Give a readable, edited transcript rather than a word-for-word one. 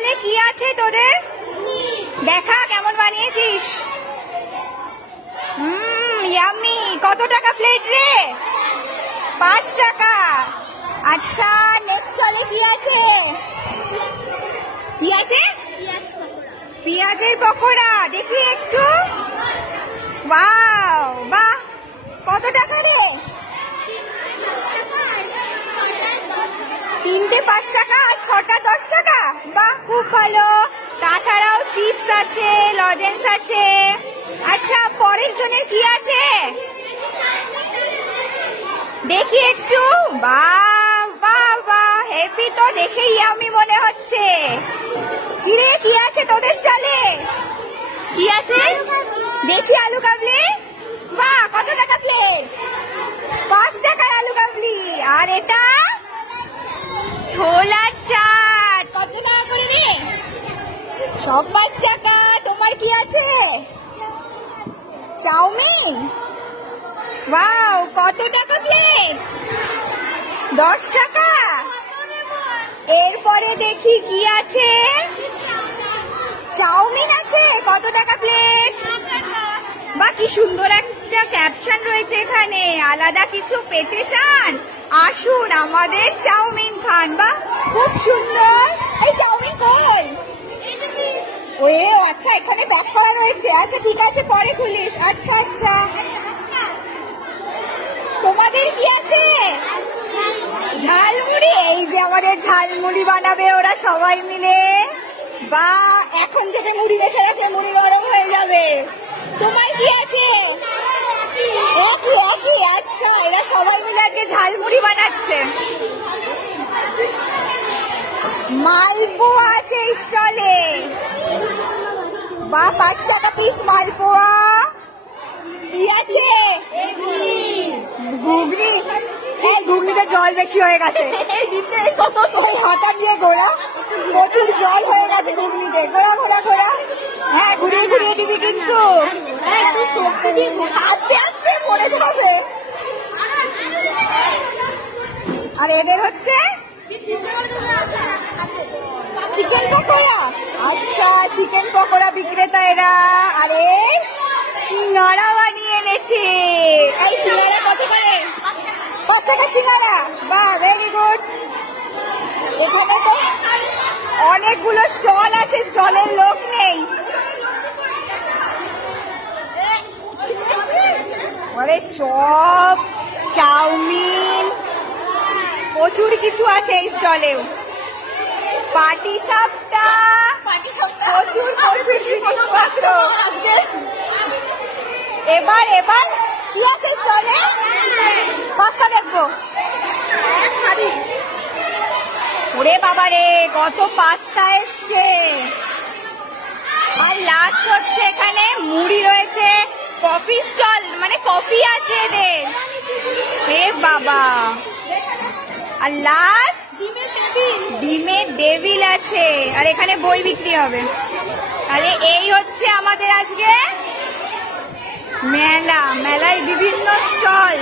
স্টলে কি আছে তোদের? দেখা কেমন বানিয়েছিস। ইয়াম্মি। কত টাকা প্লেট রে? 5 টাকা। আচ্ছা, নেক্সট স্টলে কি আছে? কি আছে? পেঁয়াজের পকোড়া। দেখি একটু। ওয়াও, বাহ, কত টাকা রে? 3টে 5 টাকা আর 6টা 10 টাকা। বাহ, খুব ভালো। তাছাড়াও চিপস আছে, লজেন্স আছে। আচ্ছা, পরের জনের কি আছে দেখি একটু। বাহ বাহ বাহ, হেভি তো, দেখে ইয়ামি মনে হচ্ছে। কিরে, কি আছে তোদের স্টলে? কি আছে দেখি? আলু কাবলি। বাহ, কত টাকা প্লেট? 5 টাকার আলু কাবলি। আর এটা ছোলার চাট। কত টাকা করে রে? সব 5 টাকা। তোমার কি আছে? চাউমিন। ওয়াও, কত টাকা প্লেট? 10 টাকা। এরপরে দেখি কি আছে। চাউমিন আছে। কত টাকা প্লেট? বা কি সুন্দর একটা ক্যাপশন রয়েছে এখানে। আলাদা কিছু পেতে চান, আসুন আমাদের চাউমিন খান। বা খুব সুন্দর। এই চাউমিন কই? ও আচ্ছা, এখানে প্যাক করা রয়েছে। আচ্ছা ঠিক আছে, পরে খুলিস। আচ্ছা আচ্ছা, তোমাদের কি আছে? ঝালমুড়ি। এই যে আমাদের ঝালমুড়ি বানাবে ওরা সবাই মিলে। বা এখন থেকে মুড়ি রেখে রাখলে মুড়ি গরম হয়ে যাবে। তোমার কি আছে? একই একই। আচ্ছা, এরা সবাই মিলে আজকে ঝালমুড়ি বানাচ্ছে। মালপোয়া আছে স্টলে। বা 5 টাকা পিস মালপোয়া। কি আছে? ঘুগনি। এই ঘুগনিতে জল বেশি হয়ে গেছে। হাতা দিয়ে ঘোরা, প্রচুর জল হয়ে গেছে ঘুগনিতে। ঘোরা ঘোরা ঘোরা। হ্যাঁ, ঘুরিয়ে ঘুরিয়ে দিবি কিন্তু। আস্তে আস্তে পড়ে যাবে। আর এদের হচ্ছে চিকেন পকোড়া। আচ্ছা, চিকেন পকোড়া বিক্রেতা এরা। আরে সিঙ্গারা বানিয়ে এনেছে। এই সিঙ্গারা কত করে? 5 টাকা সিঙ্গারা। বাহ, ভেরি গুড। এখানে তো অনেকগুলো স্টল আছে, স্টলের লোক নেই। আরে চপ, চাউমিন, প্রচুর কিছু আছে এই স্টলেও। পাটি সাপটা, প্রচুর প্রচুর জিনিসপত্র। এবার এবার কি আছে স্টলে? পাস্তা দেখবো। ওরে বাবা রে, কত পাস্তা এসছে। আর লাস্ট হচ্ছে এখানে মুড়ি রয়েছে, কফি স্টল, মানে কফি আছে এদের। হে বাবা। আর লাস্ট ডিমের ডেভিল আছে। আর এখানে বই বিক্রি হবে। আরে এই হচ্ছে আমাদের আজকে মেলা। মেলায় বিভিন্ন স্টল।